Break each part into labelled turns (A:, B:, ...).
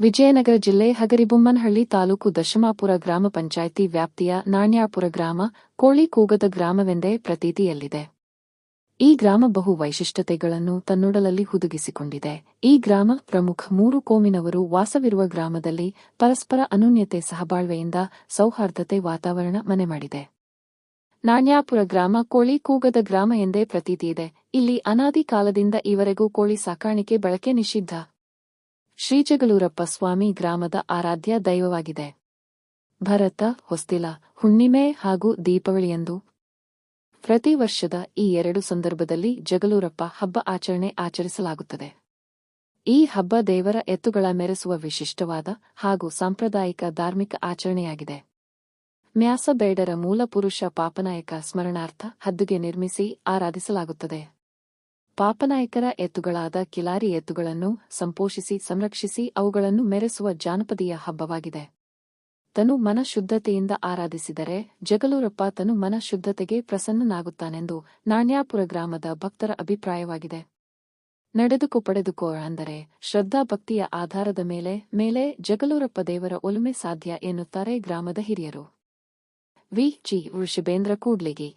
A: ವಿಜಯನಗರ ಜಿಲ್ಲೆ ಹಗರಿಬೊಮ್ಮನಹಳ್ಳಿ ತಾಲೂಕು ದಶಮಾಪುರ ಗ್ರಾಮ ಪಂಚಾಯಿತಿ ವ್ಯಾಪ್ತಿಯ ನಾಣ್ಯಾಪುರ ಗ್ರಾಮ ಕೋಳಿ ಕೂಗದ ಗ್ರಾಮವೆಂದೇ ಪ್ರತೀತಿಯಲ್ಲಿದೆ. ಈ ಗ್ರಾಮ ಬಹು ವೈಶಿಷ್ಟ್ಯತೆಗಳನ್ನು ತನ್ನೊಡಲಲ್ಲಿ ಹುದುಗಿಸಿಕೊಂಡಿದೆ. ಈ ಗ್ರಾಮ ಪ್ರಮುಖ ಮೂರು ಕೋಮಿನವರು ವಾಸವಿರುವ ಗ್ರಾಮದಲ್ಲಿ ಪರಸ್ಪರ ಅನುನ್ಯತೆ ಸಹಬಾಳ್ವೆಯಿಂದ ಸೌಹಾರ್ದತೆ ವಾತಾವರಣ ಮನೆ ಮಾಡಿದೆ. ನಾಣ್ಯಾಪುರ ಗ್ರಾಮ ಕೋಳಿ ಕೂಗದ ಗ್ರಾಮ ಎಂದೇ ಪ್ರತೀತಿಯಿದೆ. ಇಲ್ಲಿ ಅನಾದಿ ಕಾಲದಿಂದ ಈವರೆಗೂ ಕೋಳಿ ಸಾಕಾಣಿಕೆ ಬಳಕೆ ನಿಷಿದ್ಧ. ಶ್ರೀಜಗಲೂರಪ್ಪ ಸ್ವಾಮಿ ಗ್ರಾಮದ ಆರಾಧ್ಯ ದೈವವಾಗಿದೆ. ಭರತ, ಹೊಸ್ತಿಲ, ಹುಣ್ಣಿಮೆ ಹಾಗೂ ದೀಪಾವಳಿಯಂದು ಪ್ರತಿ ವರ್ಷದ ಈ ಎರಡು ಸಂದರ್ಭದಲ್ಲಿ ಜಗಲೂರಪ್ಪ ಹಬ್ಬ ಆಚರಣೆ ಆಚರಿಸಲಾಗುತ್ತದೆ. ಈ ಹಬ್ಬ ದೇವರ ಎತ್ತುಗಳ ಮೆರೆಸುವ ವಿಶಿಷ್ಟವಾದ ಹಾಗೂ ಸಾಂಪ್ರದಾಯಿಕ ಧಾರ್ಮಿಕ ಆಚರಣೆಯಾಗಿದೆ. ಮ್ಯಾಸಬೇಡರ ಮೂಲಪುರುಷ ಪಾಪನಾಯಕ ಸ್ಮರಣಾರ್ಥ ಹದ್ದುಗೆ ನಿರ್ಮಿಸಿ ಆರಾಧಿಸಲಾಗುತ್ತದೆ. ಪಾಪನಾಯಕರ ಎತ್ತುಗಳಾದ ಕಿಲಾರಿ ಎತ್ತುಗಳನ್ನು ಸಂಪೋಷಿಸಿ ಸಂರಕ್ಷಿಸಿ ಅವುಗಳನ್ನು ಮೆರೆಸುವ ಜಾನಪದೀಯ ಹಬ್ಬವಾಗಿದೆ. ತನು ಮನಶುದ್ಧತೆಯಿಂದ ಆರಾಧಿಸಿದರೆ ಜಗಲೂರಪ್ಪ ತನು ಮನಶುದ್ಧತೆಗೆ ಪ್ರಸನ್ನನಾಗುತ್ತಾನೆಂದು ನಾಣ್ಯಾಪುರ ಗ್ರಾಮದ ಭಕ್ತರ ಅಭಿಪ್ರಾಯವಾಗಿದೆ. ನಡೆದುಕು ಪಡೆದುಕೋ ಅಂದರೆ ಶ್ರದ್ಧಾಭಕ್ತಿಯ ಆಧಾರದ ಮೇಲೆ ಮೇಲೆ ಜಗಲೂರಪ್ಪ ದೇವರ ಒಲುಮೆ ಸಾಧ್ಯ ಎನ್ನುತ್ತಾರೆ ಗ್ರಾಮದ ಹಿರಿಯರು. ವಿ. ಜಿ. ವೃಷಭೇಂದ್ರ ಕೂಡ್ಲಿಗಿ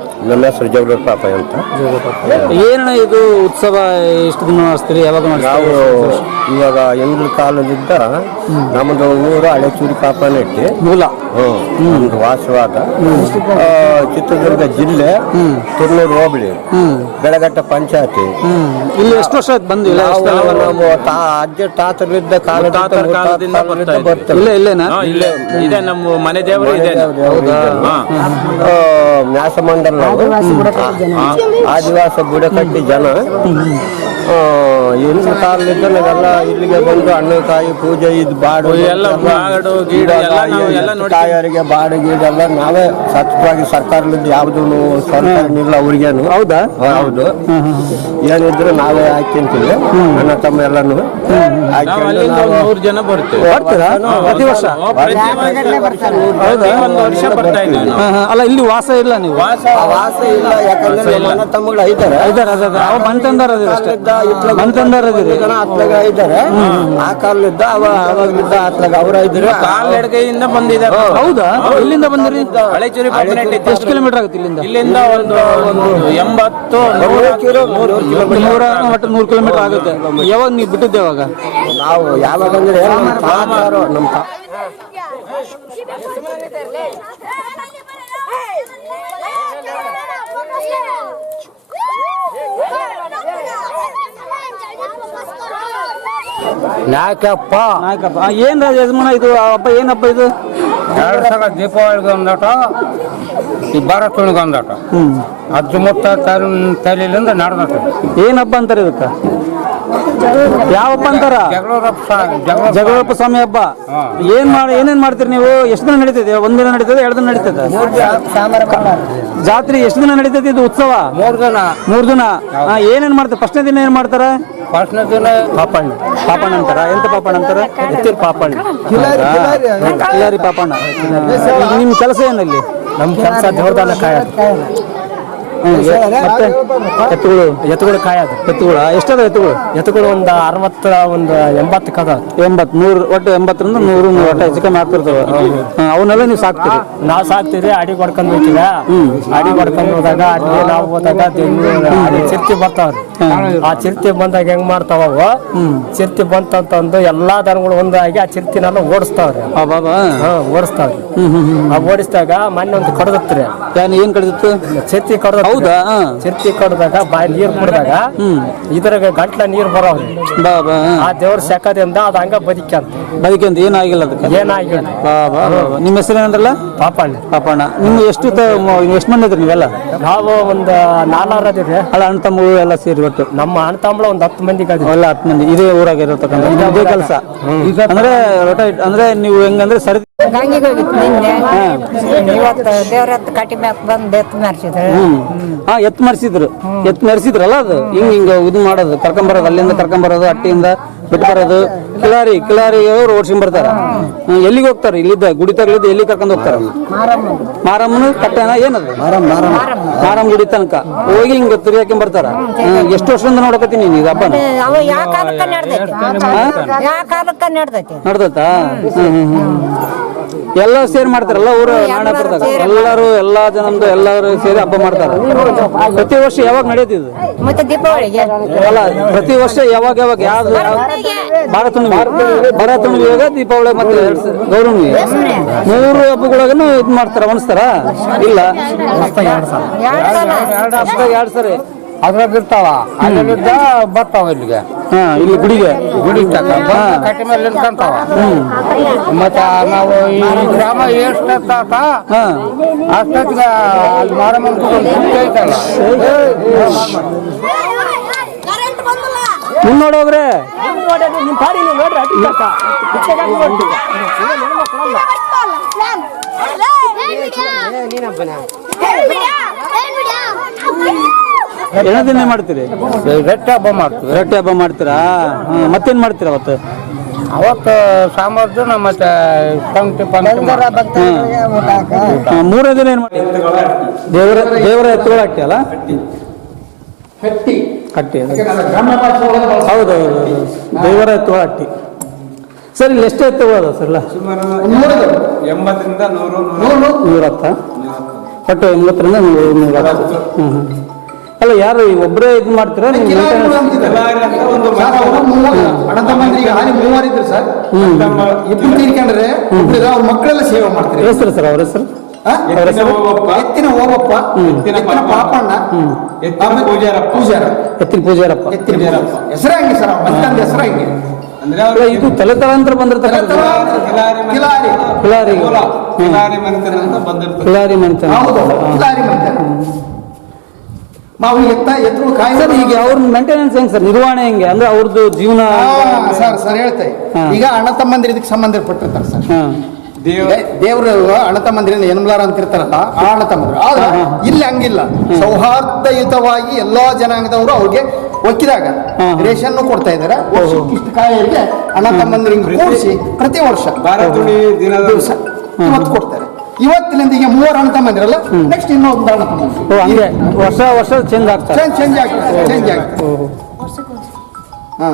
B: ನಮ್ಮ ಹೆಸರು ಜವಲೂರ್ ಪಾಪ ಅಂತ.
C: ಏನು ಇದು ಉತ್ಸವ ಎಷ್ಟು ದಿನ ಮಾಡಿಸ್ತೀರಿ? ಯಾವಾಗ
B: ನಾವು ಇವಾಗ ಎಂಗ್ಳ ಕಾಲದಿಂದ ನಮ್ಮದು ಊರು ಹಳೆ ಚೂರಿ ಪಾಪನಟ್ಟಿ
C: ಮೂಲ.
B: ನಮ್ದು ವಾಸವಾದ ಆ, ಚಿತ್ರದುರ್ಗ ಜಿಲ್ಲೆ ತುರ್ನೂರು ಹೋಬಳಿ ಬೆಳಗಟ್ಟ ಪಂಚಾಯತಿ.
C: ಇಲ್ಲಿ ಎಷ್ಟು ವರ್ಷ ಬಂದಿಲ್ಲ? ಬಂದು ಇಲ್ಲ
B: ನಾವು ನಮ್ಮ ತಾ ಅಜ್ಜ ತಾತರಿದ್ದ ಕಾಲದಿಂದ
D: ತಾತರ
B: ಮುತ್ತಾತರ
D: ಕಾಲದಿಂದ
B: ಕಾಲದಿಂದ
D: ಬರ್ತಾ
B: ಬರ್ತೇವೆ
C: ಇಲ್ಲ ಇಲ್ಲೇನಾ?
D: ಹಾ, ಇಲ್ಲೇ. ಇದೆ ನಮ್ಮ ಮನೆ ದೇವರು ಇದೆ. ಹಾ.
B: ಮ್ಯಾಸ ಮಂಡಲ ನಾವು ಆ- ಆದಿವಾಸ ಬುಡಕಟ್ಟಿ ಜನ. ಆ, ಹಿಂದಿನ ಕಾಲದಿಂದ ನಾವೆಲ್ಲ ಇಲ್ಲಿಗೆ ಬಂದು ಹಣ್ಣು ಕಾಯಿ ಪೂಜೆ ಇದು ಬಾಡು
D: ಎಲ್ಲ ಬಾಡು, ಗೀಡು ಎಲ್ಲ ನಾವು ಎಲ್ಲ ನೋಡ್ತೀವಿ.
B: ಕಾಯರಿಗೆ ಬಾಡು ಗೀಡು ಎಲ್ಲ ನಾವೇ ಸತತವಾಗಿ ಸರ್ಕಾರದಿಂದ ಯಾವ್ದು ಸರ್ಕಾರನಿಲ್ಲ ಅವ್ರಿಗೇನು
C: ಹೌದಾ?
B: ಹೌದು. ಏನಿದ್ರು ನಾವೇ ಹಾಕ್ಯಂತೀವಿ ಅಣ್ಣ ತಮ್ಮ ಎಲ್ಲಾನು.
D: ನಾವು
B: ಹಾಕ್ಕೊಂಡು
D: ಅಲ್ಲಿಂದ
B: ನಾವು
D: ಒಂದು ನೂರು ಜನ ಬರ್ತೀವಿ.
C: ಬರ್ತೀರಾ? ಪ್ರತಿ ವರ್ಷ?
D: ಪ್ರತಿ ವರ್ಷ. ಪ್ರತಿ ಒಂದು ವರ್ಷ ಬರ್ತಾ ಇದ್ದೀವಿ ನಾವು.
C: ಹಾ, ಹಾ. ಅಲ್ಲ ಇಲ್ಲಿ ವಾಸ ಇಲ್ಲ ನೀವು?
D: ವಾಸ
B: ಆ ವಾಸ ಇಲ್ಲ ಯಾಕಂದ್ರೆ ನಮ್ಮ ಅಣ್ಣ ತಮ್ಮಗಳು ಐದಾರೆ
C: ಇದಾರೆ ಅದ ಬಂತಂದಾರ ಅಷ್ಟೇ. ಬಂತಂದಾರ ಅದಿರಿ
B: ಜನ ಅತ್ಲಾಗ ಇದ್ದಾರೆ. ಆ ಕಾಲದಿಂದ ಅವ ಅವಾಗಿದ್ದ ಅತ್ಲಾಗ ಅವ್ರ ಇದ್ರೆ.
D: ಕಾಲ್ನಡಿಗೆಯಿಂದ ಬಂದಿದ್ದಾರೆ
C: ಹೌದಾ. ಎಲ್ಲಿಂದ ಬಂದ್ರಿ?
D: ಹಳೆಚೂರಿ
C: ಎಷ್ಟು ಕಿಲೋಮೀಟರ್ ಆಗುತ್ತೆ ಇಲ್ಲಿಂದ?
D: ಇಲ್ಲಿಂದ ಒಂದು ಒಂದು ಎಂಬತ್ತು ನೂರ ನೂರು
C: ನೂರ ಒಟ್ಟು ನೂರು ಕಿಲೋಮೀಟರ್ ಆಗುತ್ತೆ. ಯಾವಾಗ ನೀವು ಬಿಟ್ಟಿದ್ದೆ ಯಾವಾಗ
B: ನಾವು ಯಾವಾಗ ಅಂದ್ರೆ ನಮ್ಮ ತಾತಾರು ನಮ್ಮ ತಾ
E: ಯಾಕಪ್ಪ
C: ನಾಯಕಪ್ಪ. ಆ, ಏನ್ ರಾಜ ಯಜಮಾನ ಇದು? ಅಪ್ಪ ಹಬ್ಬ ಏನ್ ಇದು?
E: ಎರಡು ಸಲ ದೀಪಾವಳಿಗೆ ಒಂದಾಟ ಈ ಭಾರತೊಳಗೆ ಒಂದಾಟ. ಅಜ್ಜ ಮುತ್ತ ತಲೆಯಿಂದ ನಡೆದಟ.
C: ಏನಪ್ಪ ಅಂತಾರೆ ಇದಕ್ಕ? ಯಾವಪ್ಪ ಹಬ್ಬ ಅಂತಾರ?
E: ಜಗಳೂರಪ್ಪ ಜಗಳ
C: ಜಗಳಪ್ಪ ಸ್ವಾಮಿ ಹಬ್ಬ. ಏನ್ ಮಾಡಿ ಏನೇನ್ ಮಾಡ್ತೀರಿ ನೀವು? ಎಷ್ಟು ದಿನ ನಡೀತದೆ? ಒಂದ್ ದಿನ ನಡೀತದೆ ಎರಡು ದಿನ ನಡೀತದೆ? ಜಾತ್ರೆ ಎಷ್ಟು ದಿನ ನಡೀತದೆ ಇದು ಉತ್ಸವ?
E: ಮೂರು ದಿನ.
C: ಮೂರ್ ದಿನ. ಆ, ಏನೇನ್ ಮಾಡ್ತಾರೆ? ಫಸ್ಟ್ನೇ ದಿನ ಏನ್ ಮಾಡ್ತಾರ?
B: ಪಾಪಣ್ಣ.
C: ಪಾಪಣ್ಣ ಅಂತಾರ? ಎಂತ ಪಾಪಣ್ಣ ಅಂತಾರ?
B: ಎತ್ತಿರ್ ಪಾಪಣ್ಣ.
C: ಕಿಲಾರಿ ಪಾಪಣ್ಣ. ಈಗ ನಿಮ್ ಕೆಲಸ ಏನಲ್ಲಿ?
B: ನಮ್ಮ ಕೆಲಸ ದೇವ್ರದಾನ ಕಾಯೋದು
C: ಮತ್ತೆ? ಎತ್ತುಗಳು?
B: ಎತ್ತುಗಳು ಕಾಯೋದು
C: ಎತ್ತುಗಳ? ಎಷ್ಟದ ಎತ್ತುಗಳು?
B: ಎತ್ತುಗಳು ಒಂದು ಅರವತ್ತ ಒಂದು ಎಂಬತ್ತು ಕದ
C: ಎಂಬತ್ ನೂರು ಒಟ್ಟು ಎಂಬತ್ತರಿಂದ ನೂರು ನೂರು ಒಟ್ಟು ಹೆಚ್ಚು ಕಮ್ಮಿ ಆಗ್ತಿರ್ತವೆ. ಅವನ್ನೆಲ್ಲ ನೀವು ಸಾಕ್ತೀರಿ.
B: ನಾವು ಸಾಕ್ತಿವಿ ಅಡಿ ಹೊಡ್ಕೊಂಡು ಹೋಗ್ತೀವಿ. ಅಡಿ ಹೊಡ್ಕೊಂಡು ಹೋದಾಗ ಅಲ್ಲಿ ನಾವು ಹೋದಾಗ ಚಿರ್ತಿ ಬರ್ತಾವ್ರಿ. ಆ ಚಿರತೆ ಬಂದಾಗ ಹೆಂಗ್ ಮಾಡ್ತಾವ ಅವು? ಚಿರತೆ ಬಂತಂತಂದು ಎಲ್ಲಾ ದನಗಳು ಒಂದಾಗಿ ಆ ಚಿರತೆನೆಲ್ಲ ಓಡಿಸ್ತಾವ್ರಿ.
C: ಆ ಬಾಬಾ.
B: ಹಾ ಓಡಿಸ್ತಾವ್ರಿ. ಆ ಓಡಿಸಿದಾಗ ಮೊನ್ನೆ ಒಂದು ಕಡ್ದತ್ರಿ.
C: ಏನ್ ಏನ್ ಕಡಿದಿತ್ತು?
B: ಚಿರ್ತಿ ಕಡ್ದ
C: ಹೌದಾ?
B: ಚಿರತಿ ಕಡ್ದಾಗ ಬಾಯಿ ನೀರ್ ಕುಡ್ದಾಗ ಇದ್ರಾಗ ಗಂಟ್ಲ ನೀರ್ ಬರೋವ್ರಿ. ಆ ದೇವ್ರ ಸೆಕದಿಂದ ಅದ ಹಂಗ ಬದುಕಂತ
C: ಬದುಕಂತ ಏನಾಗಿಲ್ಲ ಅದಕ್ಕೆ?
B: ಏನಾಗಿಲ್ಲ.
C: ನಿಮ್ಮ ಹೆಸರು ಏನಂದ್ರಲ್ಲ?
B: ಪಾಪಣ್ಣ.
C: ಪಾಪಣ್ಣ. ನಿಮ್ಗೆ ಎಷ್ಟು ಇನ್ವೆಸ್ಟ್ಮೆಂಟ್ ಮ- ಎಷ್ಟು ಮಂದಿ ಇದ್ರಿ ನೀವೆಲ್ಲ?
B: ನಾವು ಒಂದು ನಾಲ್ಕು ಅದಿರಿ
C: ಅಲ್ಲ ಅಣ್ಣ ತಮ್ಮ ಎಲ್ಲ ಸೇರಿ ಒಟ್ಟು
B: ನಮ್ಮ ಅಣ್ಣ ತಾಂಬಳ ಒಂದ್ ಹತ್ತು ಮಂದಿ ಅಲ್ಲ
C: ಎಲ್ಲ ಹತ್ತು ಮಂದಿ. ಇದೇ ಊರಾಗ ಇರತಕ್ಕಂಥ ಇದೇ ಕೆಲಸ. ಅಂದ್ರೆ ರೊಟ- ಅಂದ್ರೆ ನೀವು ಹೆಂಗಂದ್ರೆ ಸರಿ
F: ಗಂಗಿಗೆ ಹೋಗಿತ್ತು ನಿನ್ನೆ ಇವತ್ತು ದೇವ್ರ ಹತ್ತು ಕಟ್ಟಿ ಮ್ಯಾಕ್ ಬಂದು ಎತ್ತು ಮೆರ್ಸಿದ್ರು.
C: ಹ್ಮ್. ಹಾ ಎತ್ತು ಮರ್ಸಿದ್ರು. ಎತ್ತು ಮರ್ಸಿದ್ರಲ್ಲ ಅದು. ಹಿಂಗ್ ಹಿಂಗ ಇದು ಮಾಡೋದು. ಕರ್ಕೊಂಬರೋದು ಅಲ್ಲಿಂದ ಕರ್ಕೊಂಬರೋದು ಅಟ್ಟಿಯಿಂದ ಬಿಟ್ಟು ಬರೋದು ಕಿಲಾರಿ ಕಿಲಾರಿ ಅವ್ರು ಓಡ್ಸ್ಕೊಂಡ್ ಬರ್ತಾರ. ಎಲ್ಲಿಗೆ ಹೋಗ್ತಾರೆ? ಇಲ್ಲಿದ್ದ ಗುಡಿ ತಗಲಿದ್ದ ಎಲ್ಲಿ ಕರ್ಕೊಂಡು ಹೋಗ್ತಾರ? ಮಾರಮ್ಮನ. ಕಟ್ಟೆನ ಏನದು? ಮಾರಮ್ಮ ಗುಡಿ ತನಕ. ಹೋಗಿ ಹಿಂಗ ತಿರ್ಗಾಕೊಂಡ್ ಬರ್ತಾರ. ಎಷ್ಟು ವರ್ಷದಿಂದ ನೋಡಕತ್ತೀನಿ ನೀನು
F: ಹಬ್ಬ ನಡ್ದೈತಿ?
C: ಎಲ್ಲ ಸೇರಿ ಮಾಡ್ತಾರಲ್ಲ ಊರು ನಾಡಪುರದಾಗ ಎಲ್ಲರೂ ಎಲ್ಲಾ ಜನಂದು ಎಲ್ಲರೂ ಸೇರಿ ಹಬ್ಬ ಮಾಡ್ತಾರ. ಪ್ರತಿ ವರ್ಷ ಯಾವಾಗ ನಡೆಯುತ್ತಿದ್ದು ಅಲ್ಲ ಪ್ರತಿ ವರ್ಷ ಯಾವಾಗ ಯಾವಾಗ ಯಾವ್ದು ಬಾರ ತುಣಿವಿ ಬಾರ ತುಣಿವಿಯಾಗ ದೀಪಾವಳಿ ಮತ್ತೆ ಗೌರವಣಿ. ಮೂರು ಹಬ್ಬಗಳಾಗನು ಇದ್ ಮಾಡ್ತಾರ ಒಣಸ್ತಾರ ಇಲ್ಲ.
F: ಎರಡು ಸಲ.
C: ಎರಡು ಎರಡ್ ಸರಿ.
E: ಅದ್ರಾಗ ಇರ್ತಾವ. ಅಲ್ಲಿಂದ ಬರ್ತಾವ ಇಲ್ಲಿಗೆ.
C: ಹಾ ಇಲ್ಲಿ ಗುಡಿಗೆ.
E: ಗುಡಿ ಕಟ್ಟಿ ಮೇಲೆ ನಿಂತ್ಕೊಂತಾವ. ಮತ್ತೆ ನಾವು ಈ ಗ್ರಾಮ ಎಷ್ಟೊತ್ತಾತ
C: ಹಾ.
E: ಅಷ್ಟೊತ್ತಿಗೆ ಅಲ್ಲಿ ಗುಡಿ ಒಂದು ಗುಡಿ ಐತಲ್ಲ
C: ಮುಂದ್ ನೋಡೋಗ್ರೆ ದಿನ ಮಾಡ್ತೀರಿ
E: ರೊಟ್ಟಿ ಹಬ್ಬ ಮಾಡ್ತೀವಿ
C: ರೊಟ್ಟಿ ಹಬ್ಬ ಮಾಡ್ತೀರಾ? ಮತ್ತೇನು ಮತ್ತೇನ್ ಮಾಡ್ತೀರಾ ಅವತ್ತು?
E: ಅವತ್ತು ಸಾಮರ್ಥ್ಯ ಪಂಕ್ತಿ ಪಂಕ್ತಿ.
C: ಹಾ, ಮೂರನೇ ದಿನ ಏನು ಮಾಡಿ ದೇವರ ದೇವರ ಎತ್ತುಗಳು ಹಾಕ್ತಿಯಲ್ಲ ಅಲ್ಲ? ಹಟ್ಟಿ. ಅದು. ಹೌದು ಹೌದು, ಹೌದು. ದೇವರ ಎತ್ತುವ ಅಟ್ಟಿ ಸರ್ ಇಲ್ಲಿ ಎಷ್ಟು ಅದ ಸರ್
D: ಎಂಬತ್ತರಿಂದ ನೂರು
C: ನೂರ. ಹತ್ತ ಒಟ್ಟು ಎಂಬತ್ತರಿಂದ ನೂರು ನೂರ ಹತ್ತು ಹ್ಮ್ ಹ್ಮ್. ಅಲ್ಲ ಯಾರು ಈ ಒಬ್ಬರೇ ಇದು ಮಾಡ್ತೀರಾ? ನೀವು
G: ಮೂವರಿದ್ರು ಸರ್. ಇಬ್ರು ತೀರ್ಕೊಂಡ್ರೆ ಅವ್ರ ಮಕ್ಕಳೆಲ್ಲ ಸೇವೆ ಮಾಡ್ತಾರೆ.
C: ಹೆಸರು ಸರ್? ಅವ್ರ ಹೆಸರು?
G: ಎತ್ತಿನ ಓಬಪ್ಪ ಎತ್ತಿನ ಪಾಪಣ್ಣ.
D: ಪೂಜಾರಪ್ಪ.
G: ಪೂಜಾರ
C: ಎತ್ತಿನ ಪೂಜಾರಪ್ಪ.
G: ಎತ್ತಿನ ಹೆಸರ ಹಂಗೆ ಸರ್? ಮತ್ತೊಂದು ಹೆಸರ ಹಂಗೆ?
D: ಅಂದ್ರೆ
C: ಇದು ತಲೆ ತಲಾಂತರ ಬಂದಿರ್ತಕ್ಕಂಥ
G: ಕಿಲಾರಿ
C: ಕಿಲಾರಿ.
D: ಬಂದಿರ್ತಾರೆ
C: ಕಿಲಾರಿ ಮಂತ
G: ಹೌದು ಕಿಲಾರಿ ಮಂದಿರ ಮಾವು ಎತ್ತ ಎತ್ತರು ಕಾಯಿ
C: ಸರ್ ಈಗ ಅವ್ರ ಮೇಂಟೆನೆನ್ಸ್ ಹೆಂಗ್ ಸರ್? ನಿರ್ವಹಣೆ ಹೆಂಗೆ? ಅಂದ್ರೆ ಅವ್ರದ್ದು ಜೀವನ
G: ಸರ್ ಸರ್ ಹೇಳ್ತೇವೆ ಈಗ ಅಣ್ಣ ತಮ್ಮಂದಿರ ಇದಕ್ಕೆ ಸಂಬಂಧಪಟ್ಟಿರ್ತಾರೆ ಸರ್. ದೇವರು ಅಣತ ತಮ್ಮಂದಿರಿಂದ ಎನ್ಮಲಾರ ಅಂತ ಇರ್ತಾರಲ್ಲ ಆ ಮಂದಿರ. ತಮ್ಮಂದಿರು ಆದ್ರೆ ಇಲ್ಲಿ ಹಂಗಿಲ್ಲ. ಸೌಹಾರ್ದಯುತವಾಗಿ ಎಲ್ಲಾ ಜನಾಂಗದವರು ಅವ್ರಿಗೆ ಒಕ್ಕಿದಾಗ. ರೇಷನ್ ಕೊಡ್ತಾ ಇದಾರೆ. ಇಷ್ಟು ಕಾಯಿಗೆ ಅಣ್ಣ ತಮ್ಮಂದಿರಿಗೆ ಕೂಡಿಸಿ ಪ್ರತಿ ವರ್ಷ
D: ದಿನದ
G: ದಿವಸ ಇವತ್ತು ಕೊಡ್ತಾರೆ. ಇವತ್ತಿನಿಂದ ಈಗ ಮೂವರು ಅಣ್ಣ ತಮ್ಮಂದಿರಲ್ಲ ನೆಕ್ಸ್ಟ್ ಇನ್ನೊಂದು ಅಣ್ಣ ತಮ್ಮಂದಿರು
C: ಓ ವರ್ಷ ವರ್ಷ ಚೇಂಜ್ ಆಗ್ತಾರೆ
G: ಚೇಂಜ್ ಚೇಂಜ್ ಆಗ್ತದೆ ಚೇಂಜ್ ಆಗ್ತದೆ ಹಾ.